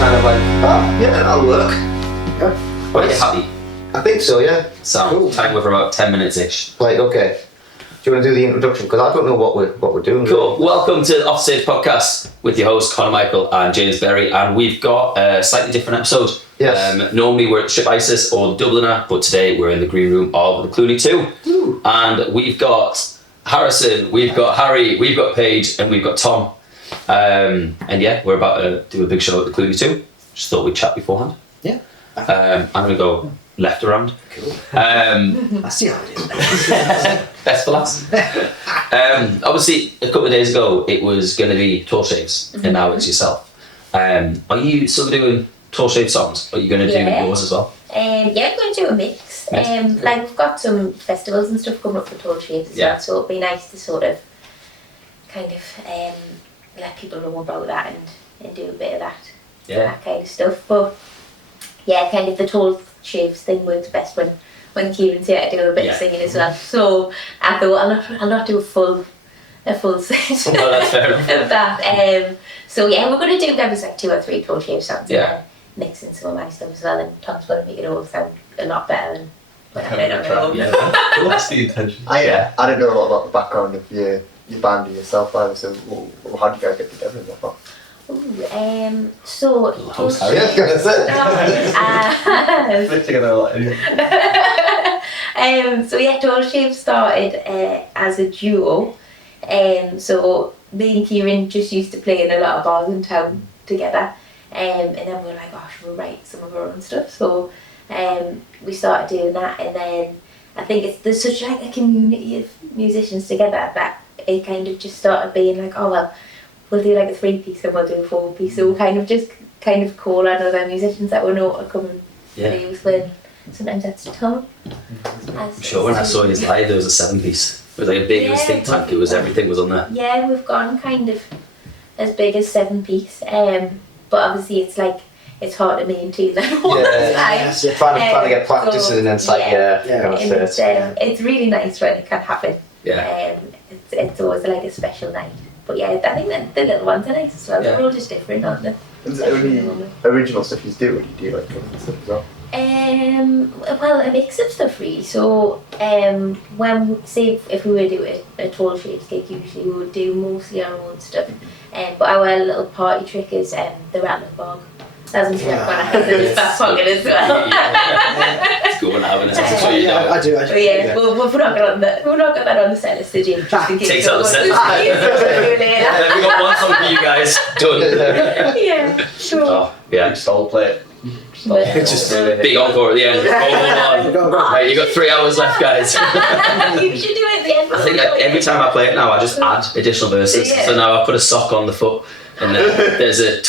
kind of like, oh, yeah, that'll work. Yeah. Are you happy? I think so, yeah. So, Cool. time with about 10 minutes-ish. Right, okay. Do you want to do the introduction? Because I don't know what we're doing. Cool. Welcome to the Offstage Podcast with your host, Conor Michael and James Berry. And we've got a slightly different episode. Yes. Normally we're at Ship Isis or Dubliner, but today we're in the green room of the Cluny 2. Ooh. And we've got Harrison, we've got Harry, we've got Paige, and we've got Tom. And yeah, we're about to do a big show at the Cluny 2. Just thought we'd chat beforehand. Yeah. I'm going to go left around. Cool. I see how it is. Best for last. Obviously, a couple of days ago, it was going to be Tall Shaves, and now it's yourself. Are you still doing Tall Shave songs? Or are you going to do yours as well? Yeah, I'm going to do a mix. Like we've got some festivals and stuff coming up for Tall Shaves as well, so it'd be nice to sort of kind of let people know about that and do a bit of that kind of stuff. But yeah, kind of the Tall Shaves thing works best when Kieran's here to do a bit of singing as well. So I thought I'll not do a full set No, that's fair enough. of that. So yeah, we're going to do maybe like 2 or 3 Tall Shave songs. Yeah. Mixing some of my stuff as well, and Tom's going to make it all sound a lot better than when I played on my own. Yeah. That's the intention. I don't know a lot about the background of your band or yourself either, so how do you guys get together and whatnot? Ooh, so Tall Harry. Yeah, Shaves- Live together a lot anyway. So yeah, Tall Shaves started as a duo. So me and Kieran just used to play in a lot of bars in town together. And then we were like, oh, should we write some of our own stuff? So we started doing that, and then I think there's such like a community of musicians together that it kind of just started being like, oh well, we'll do like a 3-piece and we'll do a 4-piece. So we'll kind of call on other musicians that we know to come and play with when sometimes that's Tom. I'm sure when I saw his live, there was a 7-piece. It was like a big think tank. It was everything was on there. Yeah, we've gone kind of as big as 7-piece. But obviously it's hard to maintain that all the time. Yes, you're trying to get practice and it's like, it's really nice when it can happen. Yeah. It's always like a special night. But yeah, I think that the little ones are nice as well. Yeah. They're all just different, aren't they? Is it only original stuff you do, or do you do like covers and stuff as well? Well, a mix of stuff really. So when say if we were to do a Tall Shaves gig, usually we would do mostly our own stuff. But our little party trick is the Rattling Bog. That's when I have in his back pocket as well. It's good when I have it. That's what you know. I do. But yeah, we'll not get that on the set list, James. Just in case. Takes out the set list. Yeah. We got one song for you guys. Done. Yeah, sure. Oh, yeah. Stall play it. Just Big encore at the end. Hold on. Right, you got 3 hours left, guys. You should do it at the end. I think every time I play it now, I just add additional verses. Yeah. So now I put a sock on the foot, and there's a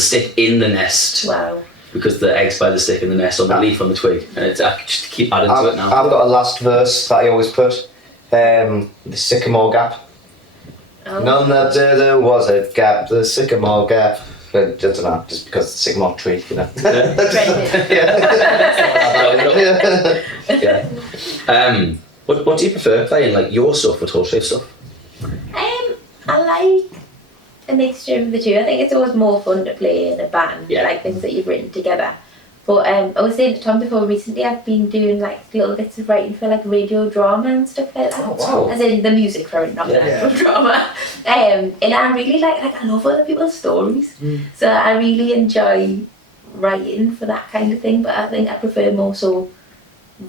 stick in the nest. Wow. Because the egg's by the stick in the nest on the leaf on the twig, and I just keep adding to it now. I've got a last verse that I always put. The sycamore gap. Oh. None that there was a gap, the sycamore gap. I don't know, just because it's a sycamore tree, you know. Yeah. What do you prefer playing, like your stuff or Tall Shave stuff? I like a mixture of the two. I think it's always more fun to play in a band, like things that you've written together. But I was saying to Tom before, recently I've been doing like little bits of writing for like radio drama and stuff like that. Oh, wow. As in the music for it, not the actual drama. And I really like I love other people's stories. So I really enjoy writing for that kind of thing, but I think I prefer more so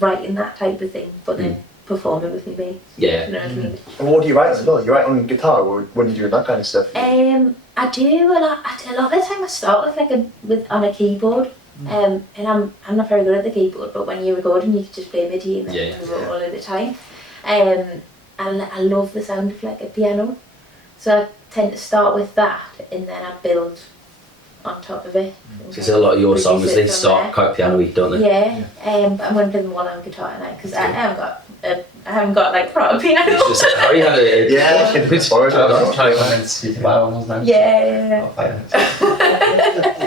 writing that type of thing, but then performing with me bass. Yeah. You know what I mean? And what do you write as well? You write on guitar, or when you're doing that kind of stuff? I do a lot. A lot of the time I start with on a keyboard. And I'm not very good at the keyboard, but when you're recording you can just play MIDI and then all at a time. And I love the sound of like a piano, so I tend to start with that and then I build on top of it. Because a lot of your songs they start quite piano-y, don't they? Yeah. But I'm going to play them all on guitar tonight because I haven't got like proper piano. It's just like, Harry had a I'm trying to find Steve Bauer almost now. Yeah.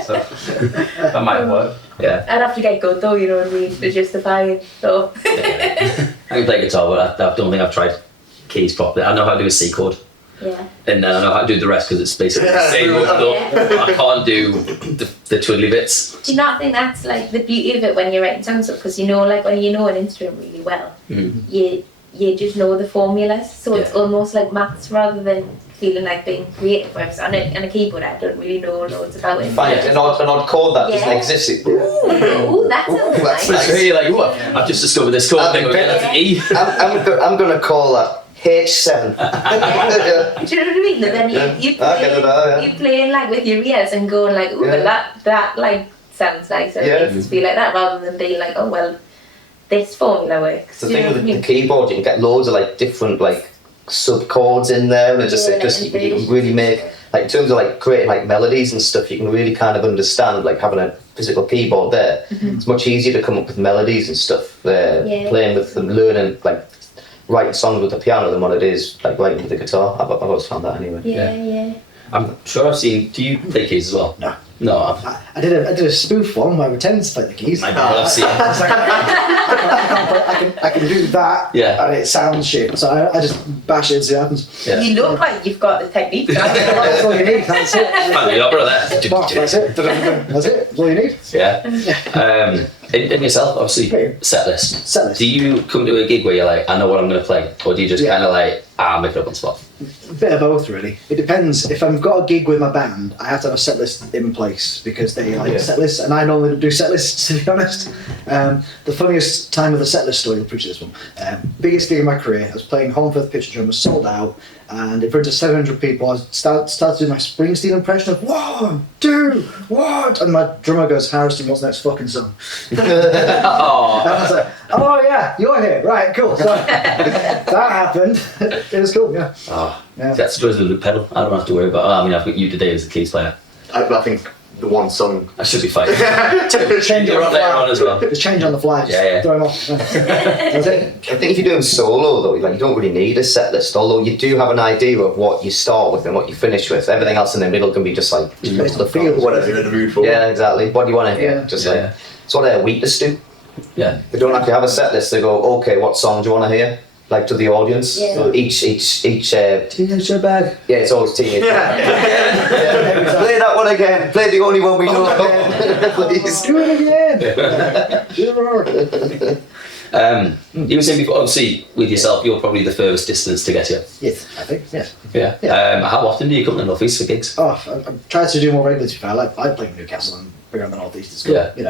So that might work. Yeah. I'd have to get good though, you know what I mean, to justify it. So. I can play guitar, but I don't think I've tried keys properly. I know how to do a C chord. Yeah. and then I know how to do the rest because it's basically the same. Though I can't do the twiddly bits. Do you not think that's like the beauty of it when you're writing songs? Because you know, like when you know an instrument really well, you just know the formulas. So it's almost like maths rather than feeling like being creative. Whereas on a keyboard, I don't really know loads about it. Find an odd chord that doesn't exist. Ooh, that sounds nice. It's really like, ooh, I've just discovered this chord thing. That's an E. I'm gonna call that H7. Do you know what I mean? And then you playing like with your ears and going like, ooh, that like sounds nice, and it makes us feel like that rather than being like, oh well, this formula works. The thing with the keyboard, you can get loads of like different like sub chords in there, and you can really make like in terms of like creating like melodies and stuff. You can really kind of understand like having a physical keyboard there. It's much easier to come up with melodies and stuff. Playing with them, learning like writing songs with the piano than what it is like writing with the guitar. I've always found that anyway. Yeah. I'm sure I've seen. Do you play keys as well? No, I did a spoof one where I pretended to play the keys. I've seen. I can do that, and it sounds shit. So I just bash it and see what happens. Yeah. You look like you've got the technique. That's all you need. That's it. Family opera there. That's it. That's all you need. Yeah. And yourself, obviously, set list. Do you come to a gig where you're like, I know what I'm going to play, or do you just kind of like, I'll make it up on the spot? A bit of both, really. It depends. If I've got a gig with my band, I have to have a set list in place because they like set lists, and I normally don't do set lists, to be honest. The funniest time of the set list story, you'll appreciate this one. Biggest gig in my career, I was playing Holmfirth Picture Drum, was sold out, and in front of 700 people, I started doing my Springsteen impression of 1, 2, 1, and my drummer goes, Harrison, what's the next fucking song? And I was like, oh yeah, you're here, right, cool. So that happened. It was cool, yeah. That's the joys of the loop pedal. I don't have to worry about. I've got you today as a keys player. I think the one song. I should be fine. Change You're on up the there fly. on as well. Just change on the fly. Just throw them off. That's it. I think if you're doing solo though, like you don't really need a set list. Although you do have an idea of what you start with and what you finish with. Everything else in the middle can be just like Based on the feel. Whatever you're in the mood for. Yeah, exactly. What do you want to hear? Just like it's what Wheatless do. Yeah. They don't actually have a set list. They go, okay, what song do you want to hear? Like to the audience. Yeah. So each. Teenage bag. Yeah, it's always teenage. Play that one again. Play the only one we know. Please. Do it again. Do it. You were saying before, obviously, with yourself, you're probably the furthest distance to get here. Yes, I think. Yes. Yeah. How often do you come to the North East for gigs? Oh, I've tried to do more regularly. I like playing Newcastle and bigger on the North East. It's good. Yeah. You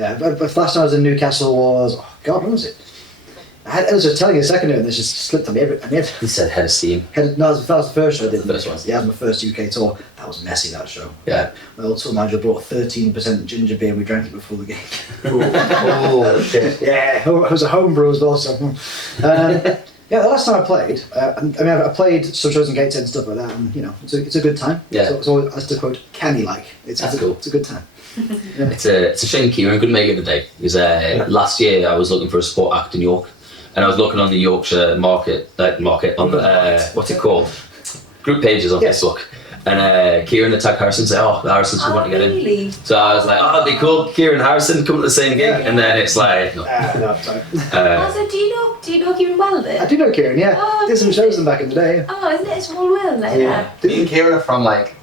know. But last time I was in Newcastle was when was it? I was just telling you a second ago, and this just slipped on me. You said Head of Steam. That was the first show I did. The first one. Yeah, it was my first UK tour. That was messy, that show. Yeah. My old tour manager brought 13% ginger beer. We drank it before the gig. Oh shit. Yeah, it was a homebrew as well. So, yeah, the last time I played, I played some shows in Gateshead and stuff like that, and you know, it's a good time. Yeah. So it's always, as to quote, canny like. It's cool. It's a good time. Yeah. It's a shame Kieran couldn't make it today because last year I was looking for a support act in York, and I was looking on the Yorkshire market on the what's it called, group pages on Facebook, and Kieran had tagged Harrison said, "Oh, Harrison's we want to get in." So I was like, "Oh, that'd be cool." Kieran Harrison come to the same gig, and then it's like, no. Sorry. Also, do you know Kieran well then? I do know Kieran. Yeah, Oh, did some shows with him back in the day. Oh, isn't it a small world like that? Me and Kieran are from like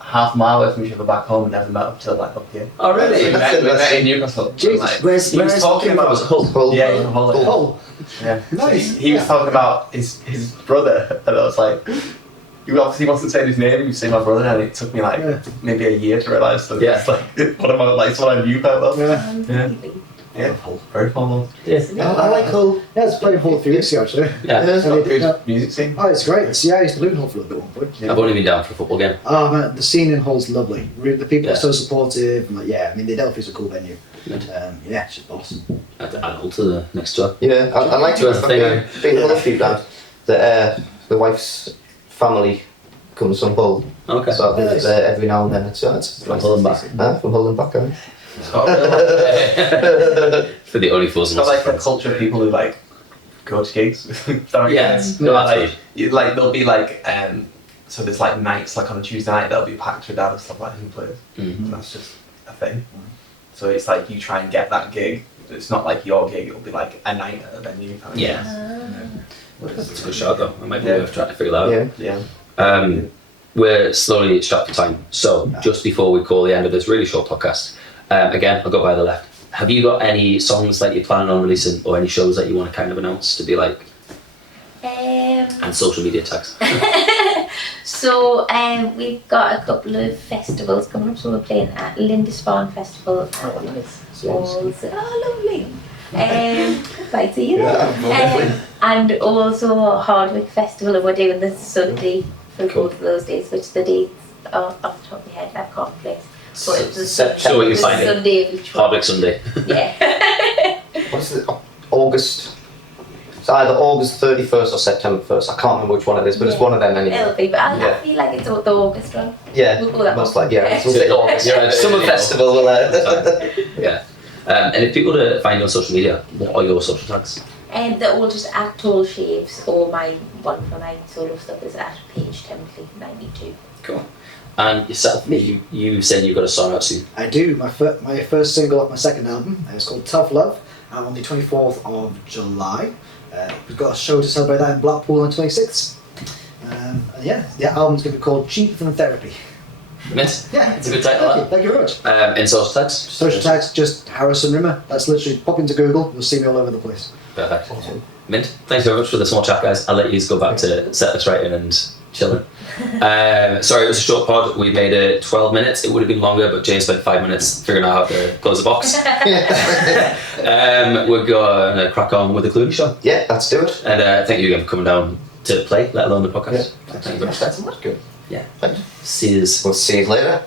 half a mile away from each other back home and never met up till like up here. Oh, really? We met in Newcastle. Jesus, Like, where's he was talking about Hull. Yeah, he's from Hull. Oh, Yeah. nice. He was talking about his brother, and I was like, he obviously wasn't saying his name. He was saying my brother, and it took me like maybe a year to realise that it's like it's what I knew about them. Yeah. Yeah, very formal. Yeah. I like Hull. Yeah, it's playing Hull a few weeks ago actually. Yeah. It's got a And good it- music scene. Oh, it's great. Yeah, I used to live in Hull for a bit at one point. I've only been down for a football game. Oh man, the scene in Hull's lovely. The people Yeah. are so supportive. And like, yeah, I mean, the Adelphi's a cool venue. Good. Yeah, it's just awesome. I'd alter the next tour. Yeah, I like to have been Hull a few times. The wife family comes from Hull. Okay. So I visit there every now and then. It's nice. Hull and back. From Hull and back. For the only fools. It's got like a culture of people who like go to gigs. If that makes Yeah, sense. no, Like, there'll be like so there's like nights like on a Tuesday night there'll be packed with dad and stuff like who plays. And that's just a thing. So it's like you try and get that gig. It's not like your gig. It'll be like a night at a venue. Kind of Yeah. thing. It's a good shot though. I might be worth trying to figure that out. Yeah. Yeah. We're slowly strapped for time, so just before we call the end of this really short podcast, again, I'll go by the left. Have you got any songs that you're planning on releasing, or any shows that you want to kind of announce to be like, and social media tags? So we've got a couple of festivals coming up. So we're playing at Lindisfarne Festival at Nice. Walls. Oh, lovely. Right, so you know. Yeah, and also Hardwick Festival, and we're doing this Sunday for both of those days, which the dates are off the top of my head I can't place. But it's the September. So you find it. Sunday of each one. Hardwick Sunday. Yeah. What's it? August. It's either August 31st or September 1st. I can't remember which one it is, but it's Yeah. one of them anyway. It'll be, but I Yeah. feel like it's the August one. Yeah, We'll go that most one. like, yeah. Yeah. We'll say August. Yeah. Summer festival. Yeah. And if people to find you on social media, what are your social tags? They're all just at Tall Shaves, or my one for my solo stuff is at Paige 92. Cool. And yourself, you said you've got a song out soon. I do. My first single off my second album. It's called Tough Love. On the 24th of July. We've got a show to celebrate that in Blackpool on the 26th. And yeah, the album's going to be called Cheaper Than Therapy. Mint? Yeah, It's a good title. Thank you very much. In social tags? Social tags, just Harrison Rimmer. That's literally pop into Google. You'll see me all over the place. Perfect. Mint. Thanks very much for the small chat, guys. I'll let you go back to set list writing and chilling. Sorry, it was a short pod. We made it 12 minutes. It would have been longer, but James spent 5 minutes figuring out how to close the box. We're going to crack on with the Cluny show. Yeah, let's do it. And thank you again for coming down to play, let alone the podcast. Yeah. Thank you very much. That's much good. Yeah. Thank you. See you. We'll see you later.